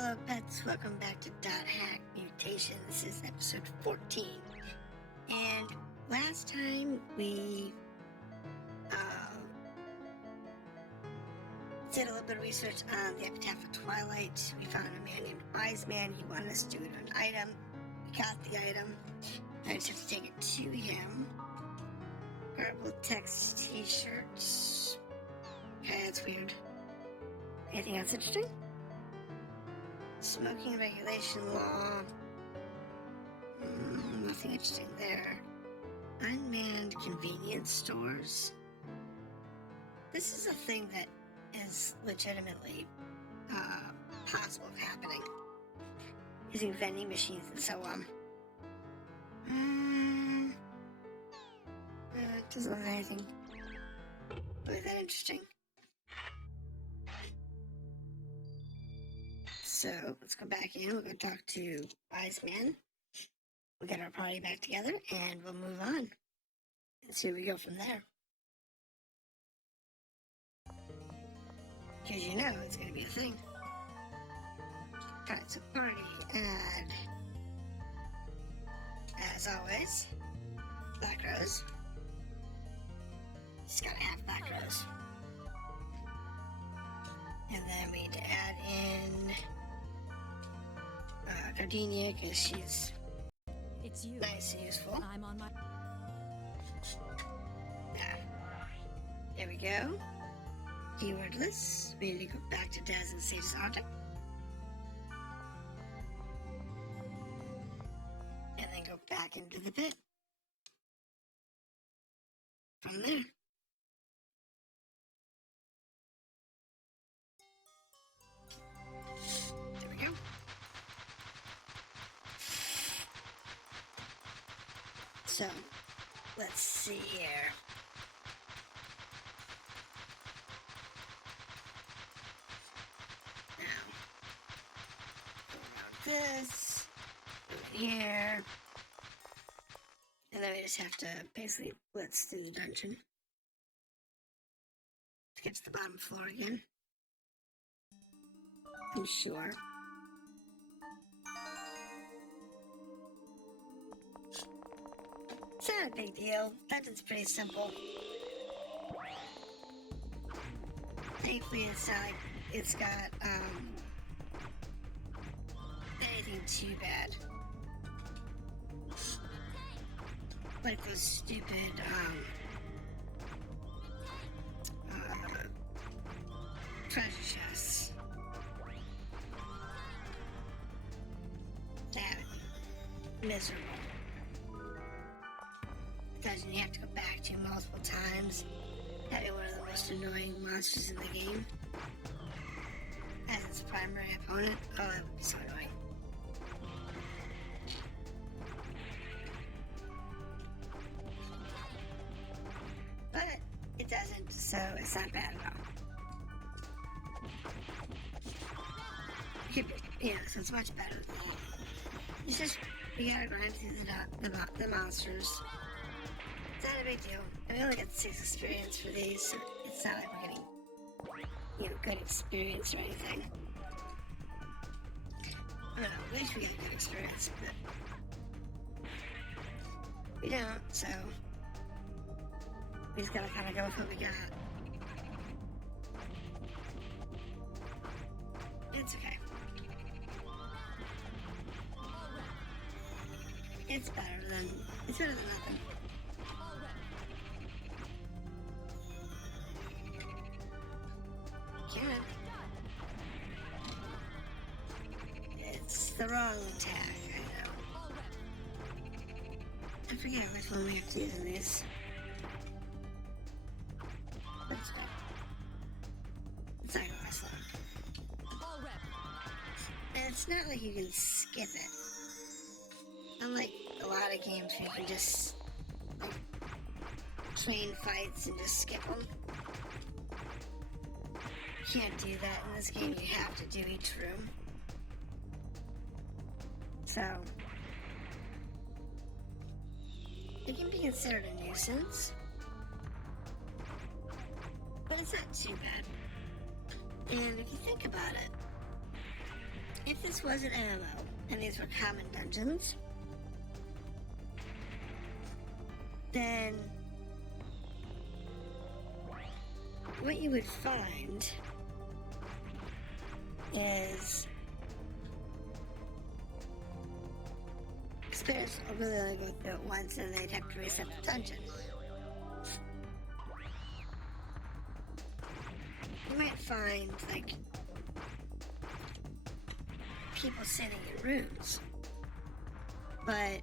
Hello pets, welcome back to .hack Mutation. This is episode 14. And last time we did a little bit of research on the Epitaph of Twilight. We found a man named Wise Man. He wanted us to do it an item. We got the item. I just have to take it to him. Purple text t-shirts. Okay, that's weird. Anything else interesting? Smoking regulation law. Nothing interesting there. Unmanned convenience stores. This is a thing that is legitimately possible of happening. Using vending machines and so on. It doesn't look like anything really that interesting. So let's go back in. We're going to talk to Wise Man. We'll get our party back together and we'll move on and see where we go from there. Because you know it's going to be a thing. Alright, so party add. As always, Blackrose. Just gotta have Blackrose. And then we need to add in Gardenia, because she's nice and useful. I'm on my... There we go. Keywordless. We need to go back to Des and save this object. And then go back into the pit. From there. There we go. So, let's see here. Now, go around this, over here, and then we just have to basically blitz through the dungeon to get to the bottom floor again. I'm sure. It's not a big deal. Dungeon's pretty simple. Thankfully, it's not like it's got anything too bad. Like those stupid treasure chests. That miserable. Because you have to go back to multiple times. That'd be one of the most annoying monsters in the game. As its primary opponent. Oh, that would be so annoying. But it doesn't, so it's not bad at all. Yeah, so it's much better. It's just, we gotta grind through the monsters. It's not a big deal. We only got 6 experience for these, so it's not like we're getting, good experience or anything. I don't know, at least we get good experience, but we don't, so we just gotta kind of go with what we got. It's okay. It's better than nothing. Karen. It's the wrong attack, I know. I forget which one we have to use in these. Let's go. It's not gonna last long. And it's not like you can skip it. Unlike a lot of games where you can just train fights and just skip them. You can't do that in this game. You have to do each room. So it can be considered a nuisance, but it's not too bad. And if you think about it, if this was an MMO and these were common dungeons, then what you would find is players will really only go through it once and they'd have to reset the dungeon. You might find, like, people sitting in rooms, but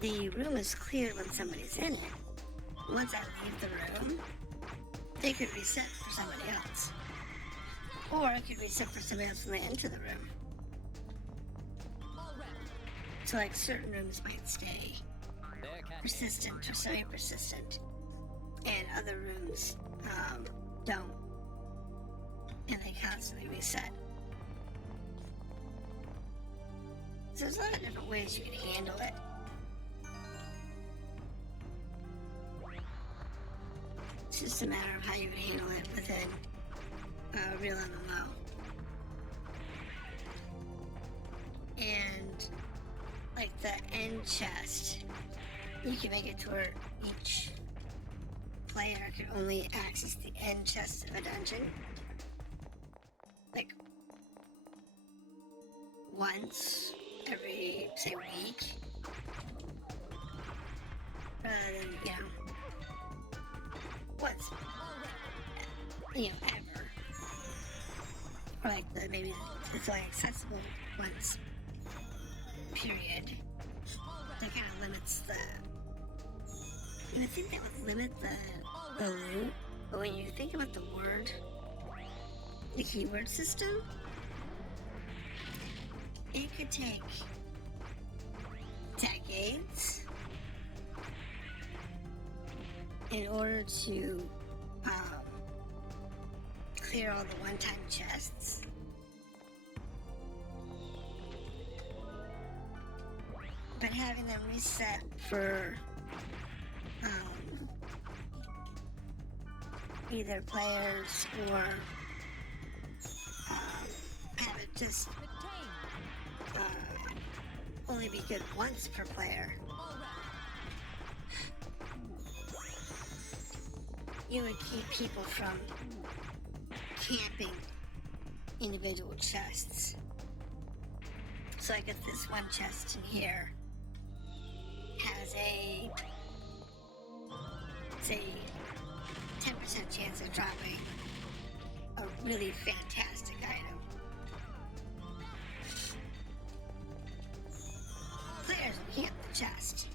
the room is cleared when somebody's in it. Once I leave the room, they could reset for somebody else. Or it could reset for somebody else when they enter the room. So, like, certain rooms might stay persistent or semi-persistent, and other rooms don't, and they constantly reset. So there's a lot of different ways you can handle it. It's just a matter of how you would handle it within a real MMO. And like the end chest, you can make it to where each player can only access the end chest of a dungeon, like, once every, say, week, rather than, you know, once, you know, ever. Or like maybe it's only accessible once, period. That kind of limits the, you would think that would limit the loot, but when you think about the word, the keyword system, it could take decades in order to clear all the one-time chests. But having them reset for either players or have it just only be good once per player, you would keep people from camping individual chests. So like if this one chest in here has a, say, 10% chance of dropping a really fantastic item, players will camp the chest.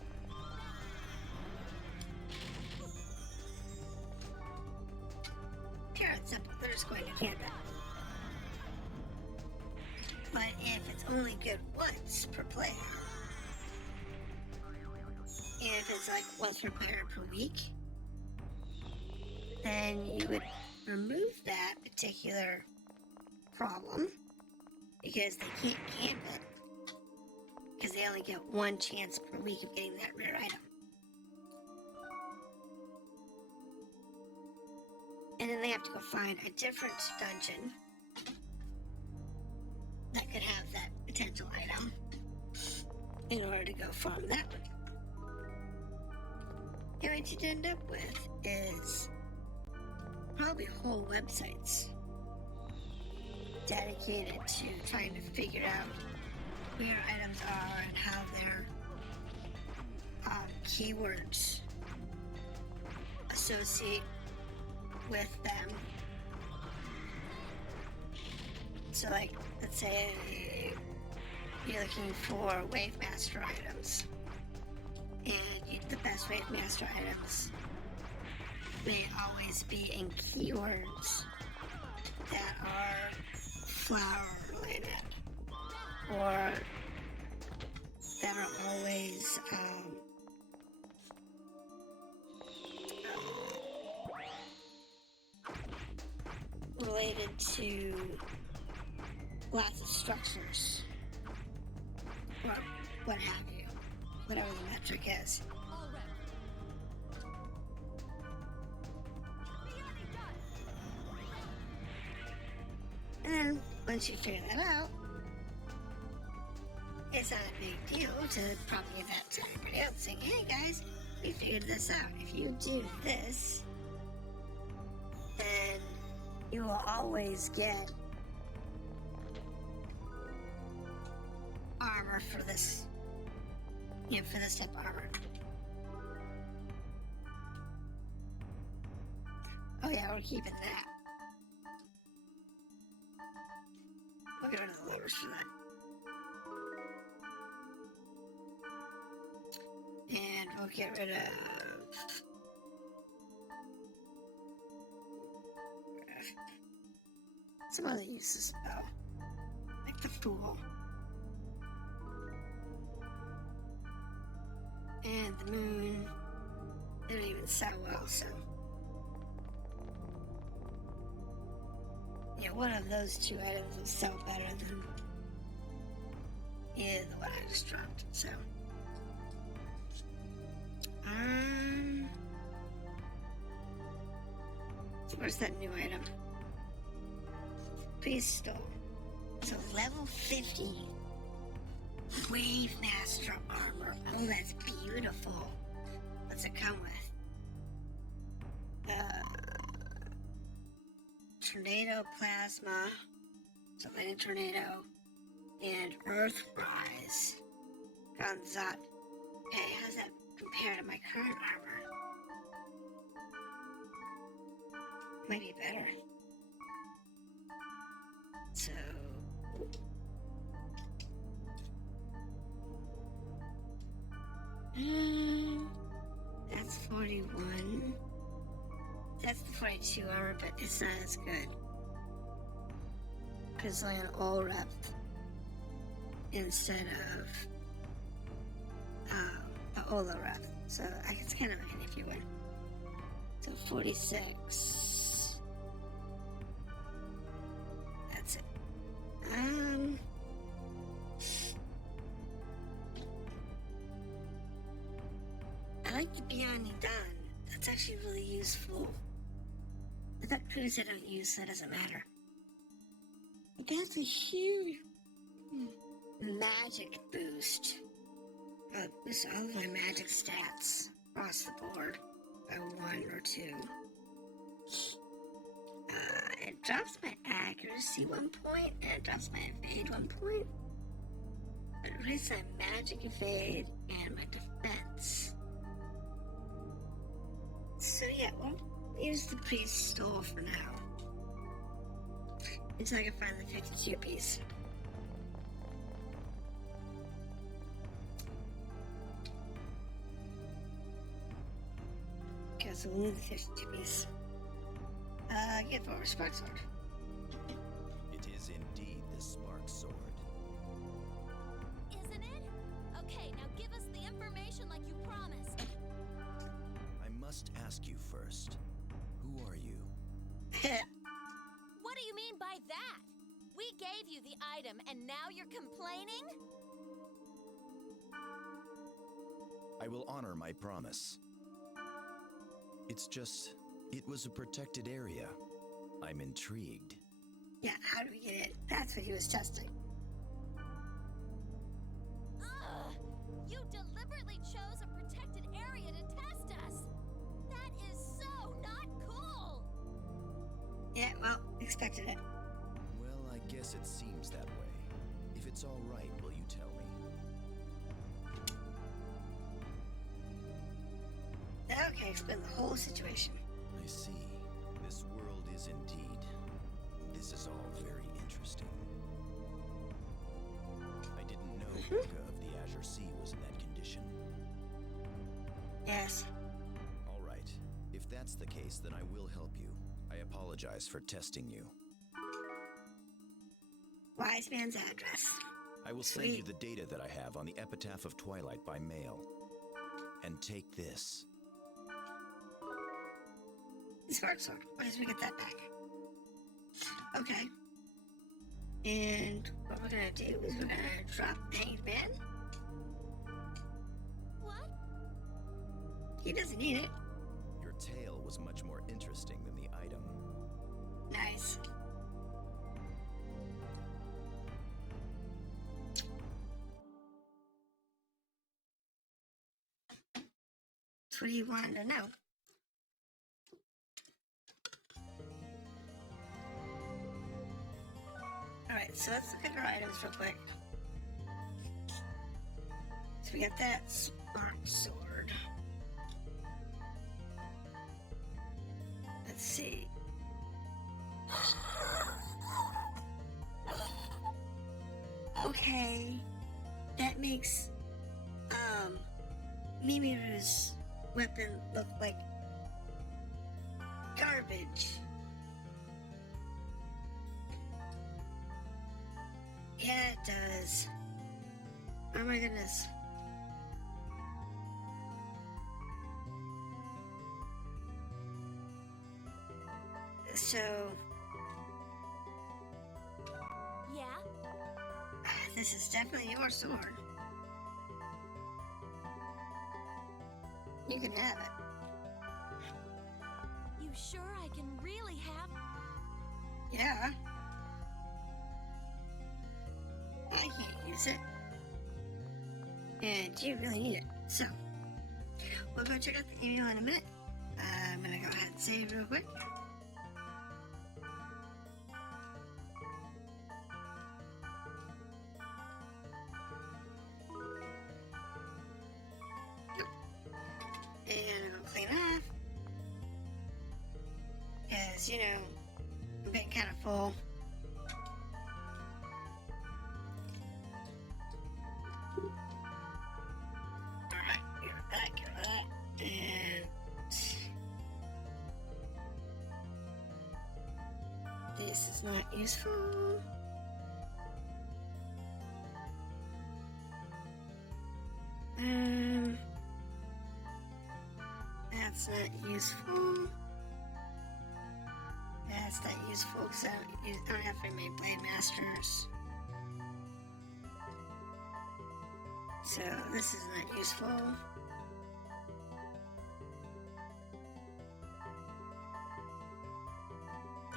Pure and simple, they're just going to camp it. But if it's only good once per player, if it's like once per player per week, then you would remove that particular problem because they can't camp it because they only get one chance per week of getting that rare item. And then they have to go find a different dungeon that could have that potential item in order to go farm that one. And what you'd end up with is probably whole websites dedicated to trying to figure out where items are and how their keywords associate with them. So like, let's say you're looking for Wave Master items, and the best Wave Master items may always be in keywords that are flower related, or that are always related to lots of structures, or what have you, whatever the metric is. And then once you figure that out, it's not a big deal to probably give that to everybody else saying, hey guys, we figured this out. If you do this, then you will always get armor for this, for this type of armor. Oh yeah, we're keeping that. We'll get rid of the levers for that. And we'll get rid of some other uses spell, like the Fool. And the Moon, they don't even sell well, so. Yeah, one of those two items will sell better than the one I just dropped, so. So where's that new item? Pistol. So level 50. Wave Master armor. Oh, that's beautiful. What's it come with? Tornado Plasma. So Lightning Tornado. And Earth Rise. Gonzat. Okay, how's that compare to my current armor? Might be better. So that's 41. That's the 42 armor, but it's not as good. Because it's only an all rep instead of the Ola rep. So it's kind of an if you win. So 46. That's it. I like the Beyond Done. That's actually really useful. I thought crews I don't use, so that doesn't matter. But that's a huge magic boost. Boost all of my magic stats across the board by 1 or 2. It drops my accuracy 1 point, and it drops my evade 1 point. But it raises my magic evade and my defense. So yeah, well, use the pistol for now. Until I can find the 52 piece. Okay, so we'll need the 52 piece. Get forward, Spark Sword. It is indeed the Spark Sword. Isn't it? Okay, now give us the information like you promised. I must ask you first. Who are you? What do you mean by that? We gave you the item and now you're complaining? I will honor my promise. It's just, it was a protected area. I'm intrigued. Yeah, how do we get it? That's what he was testing. Ugh! You deliberately chose a protected area to test us! That is so not cool! Yeah, well, expected it. Well, I guess it seems that way. If it's all right, will you tell me? Okay, explain the whole situation. I see. This world is indeed. This is all very interesting. I didn't know Orca of the Azure Sea was in that condition. Yes. All right. If that's the case, then I will help you. I apologize for testing you. Wise man's address. I will send you the data that I have on the Epitaph of Twilight by mail. And take this. Spark Sword. Why did we get that back? Okay. And what we're gonna do is we're gonna drop Hanged Man. What? He doesn't need it. Your tale was much more interesting than the item. Nice. That's what he wanted to know. Alright, so let's look at our items real quick. So we got that spark sword. Let's see. Okay, that makes Mimiru's weapon look like garbage. Yeah, it does. Oh my goodness. So, Yeah? this is definitely your sword. You can have it. You sure I can really have... Yeah. I can't use it. And you really need it. So, we'll go check out the email in a minute. I'm gonna go ahead and save real quick. And I'll clean off. Because, you know, I'm getting kind of full. Alright, get that. And this is not useful. That's not useful. That's not useful because I don't have very many Blade Masters. So this is not useful.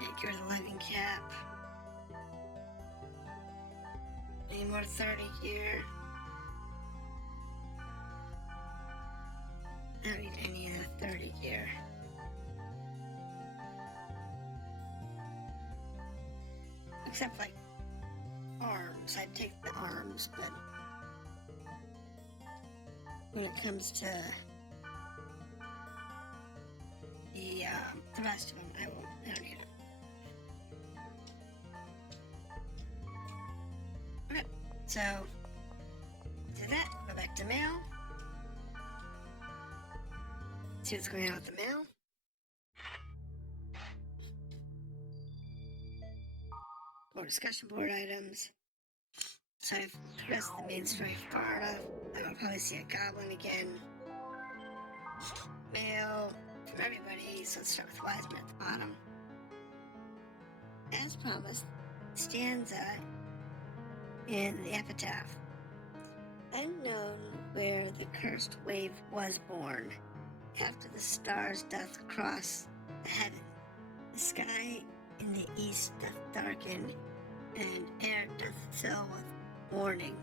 Take care of the living cap. Any more 30 gear? I don't need any of the 30 gear. Except like arms. I'd take the arms, but when it comes to the rest of them, I don't need them. Okay, so do that. Go back to mail. See what's going on with the mail. More discussion board items. So I've progressed the main story far enough. I will probably see a goblin again. Mail from everybody. So let's start with Wiseman at the bottom. As promised, stanza in the Epitaph. Unknown where the cursed wave was born. After the stars doth cross the heaven, the sky in the east doth darken, and air doth fill with mourning.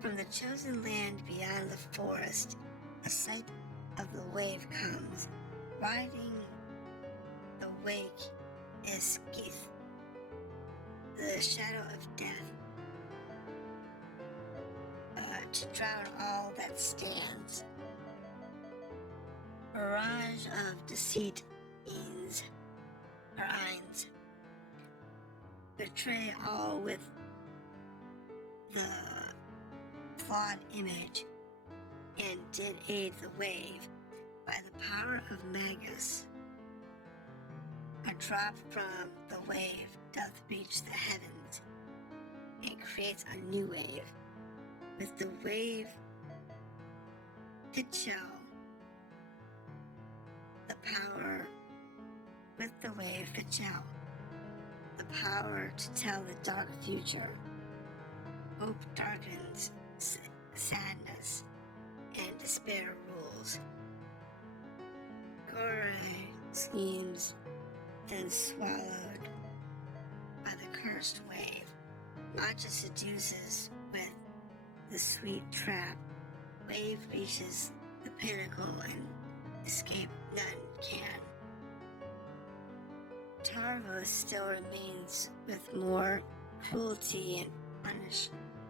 From the chosen land beyond the forest, a sight of the wave comes. Riding the wake is Keith, the shadow of death, to drown all that stands. Mirage of deceit means her eyes betray all with the flawed image, and did aid the wave by the power of Magus. A drop from the wave doth reach the heavens and creates a new wave. With the wave Pitchell, the power to tell the dark future. Hope darkens, sadness and despair rules. Gore schemes then swallowed by the cursed wave. Macha seduces with the sweet trap. Wave reaches the pinnacle and escape none can. Tarvos still remains with more cruelty and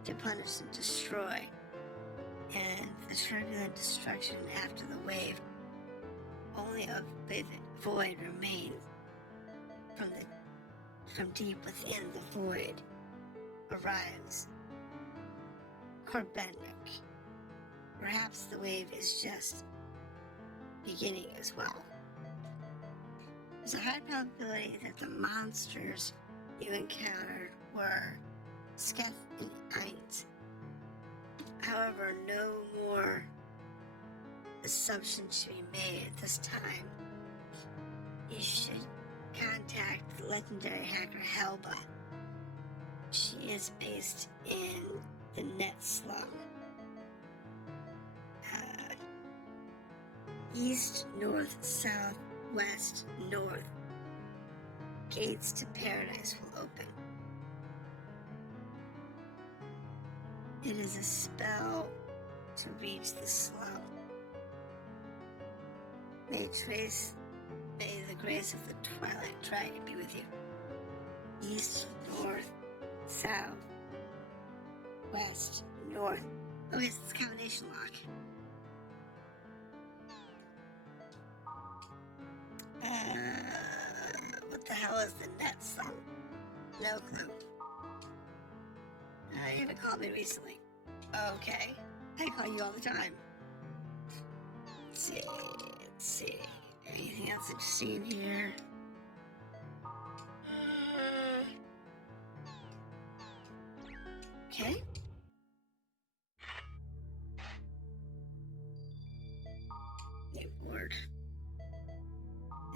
to punish and destroy, and the turbulent destruction after the wave, only a vivid void remains. From deep within the void arrives Corbenic. Perhaps the wave is just beginning as well. There's a high probability that the monsters you encountered were Sketh and Eint. However, no more assumptions should be made at this time. You should contact the legendary hacker Helba. She is based in the Net Slum. East, north, south, west, north. Gates to paradise will open. It is a spell to reach the slum. May the grace of the Twilight Dragon be with you. East, north, south, west, north. Okay, so it's a combination lock. What the hell is the Net Slum? No clue. You haven't called me recently. Okay. I call you all the time. Let's see. Anything else interesting here? Okay. New board.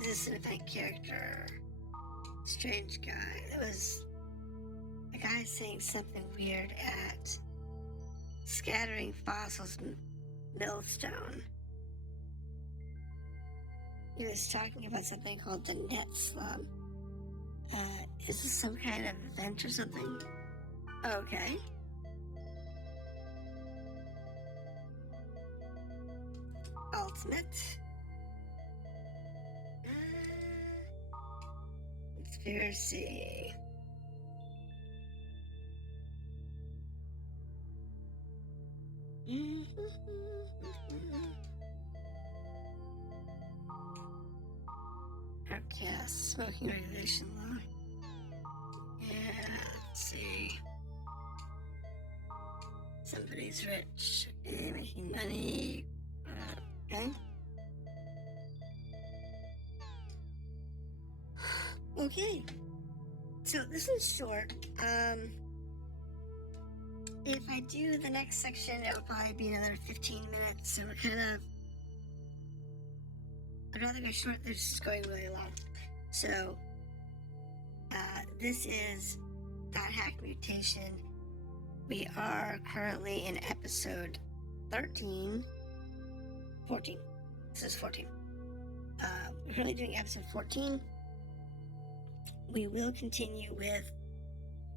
Is this an event character? Strange guy. There was a guy saying something weird at Scattering Fossils Millstone. He was talking about something called the Net Slum. Is this some kind of event or something? Okay. Ultimate. Conspiracy. Outcast, smoking regulation law. Yeah, let's see. Somebody's rich, making money. Okay. Okay. So this is short. If I do the next section, it'll probably be another 15 minutes. So we're kind of. I'd rather go short. They're just going really long. So this is .hack mutation. We are currently in episode 14. This is 14. We're currently doing episode 14. We will continue with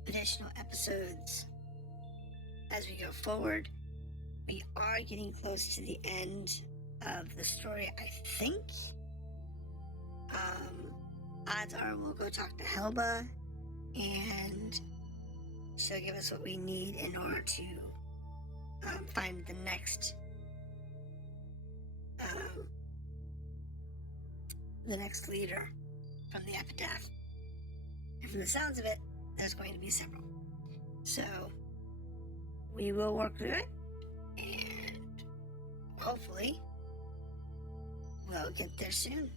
additional episodes as we go forward. We are getting close to the end of the story, I think. Odds are we'll go talk to Helba, and she'll give us what we need in order to find the next leader from the Epitaph. And from the sounds of it, there's going to be several. So we will work through it, and hopefully we'll get there soon.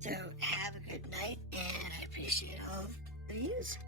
So have a good night, and I appreciate all the views.